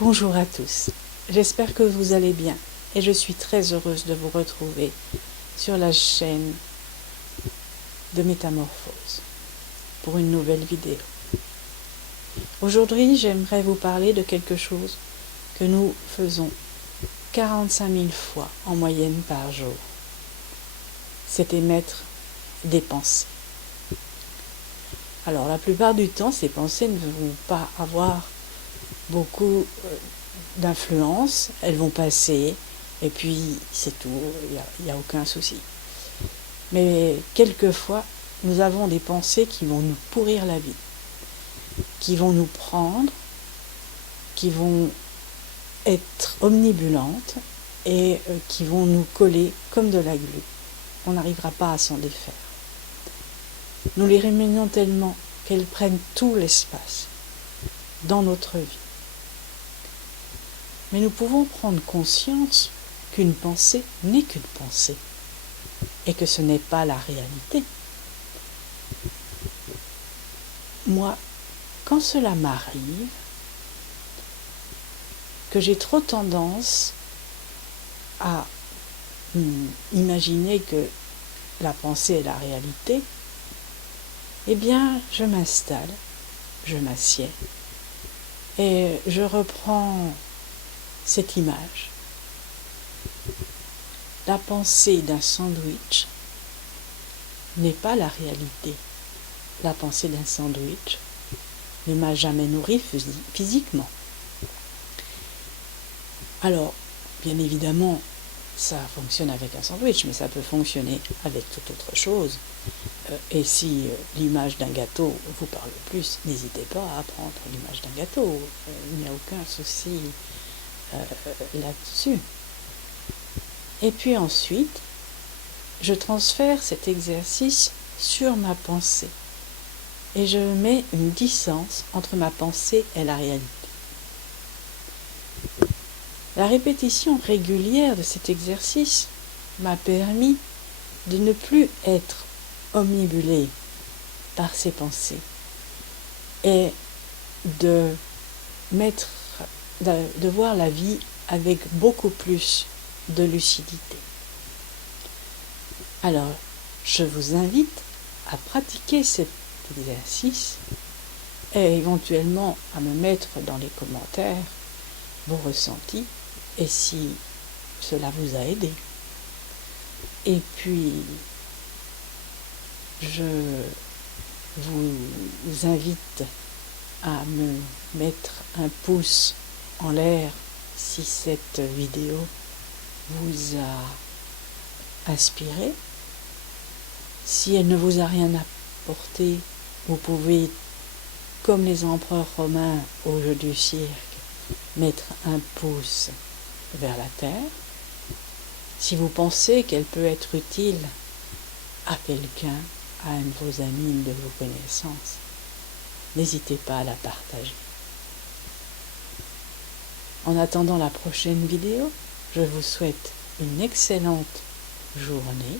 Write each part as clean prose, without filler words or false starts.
Bonjour à tous, j'espère que vous allez bien et je suis très heureuse de vous retrouver sur la chaîne de Métamorphose pour une nouvelle vidéo. Aujourd'hui, j'aimerais vous parler de quelque chose que nous faisons 45 000 fois en moyenne par jour. C'est émettre des pensées. Alors la plupart du temps, ces pensées ne vont pas avoir beaucoup d'influence, elles vont passer et puis c'est tout, il n'y a aucun souci. Mais quelquefois, nous avons des pensées qui vont nous pourrir la vie, qui vont nous prendre, qui vont être omnibulantes et qui vont nous coller comme de la glu. On n'arrivera pas à s'en défaire. Nous les ruminons tellement qu'elles prennent tout l'espace dans notre vie. Mais nous pouvons prendre conscience qu'une pensée n'est qu'une pensée et que ce n'est pas la réalité. Moi, quand cela m'arrive, que j'ai trop tendance à imaginer que la pensée est la réalité, eh bien, je m'installe, je m'assieds et je reprends cette image. La pensée d'un sandwich n'est pas la réalité. La pensée d'un sandwich ne m'a jamais nourri physiquement. Alors, bien évidemment, ça fonctionne avec un sandwich, mais ça peut fonctionner avec toute autre chose. Et si l'image d'un gâteau vous parle plus, n'hésitez pas à prendre l'image d'un gâteau. Il n'y a aucun souci là-dessus. Et puis ensuite, je transfère cet exercice sur ma pensée. Et je mets une distance entre ma pensée et la réalité. La répétition régulière de cet exercice m'a permis de ne plus être omnibulée par ces pensées et de voir la vie avec beaucoup plus de lucidité. Alors, je vous invite à pratiquer cet exercice et éventuellement à me mettre dans les commentaires vos ressentis et si cela vous a aidé. Et puis, je vous invite à me mettre un pouce en l'air si cette vidéo vous a inspiré. Si elle ne vous a rien apporté, vous pouvez, comme les empereurs romains au jeu du cirque, mettre un pouce vers la terre. Si vous pensez qu'elle peut être utile à quelqu'un, à un de vos amis, une de vos connaissances, n'hésitez pas à la partager. En attendant la prochaine vidéo, je vous souhaite une excellente journée,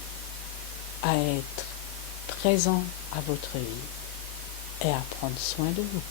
à être présent à votre vie et à prendre soin de vous.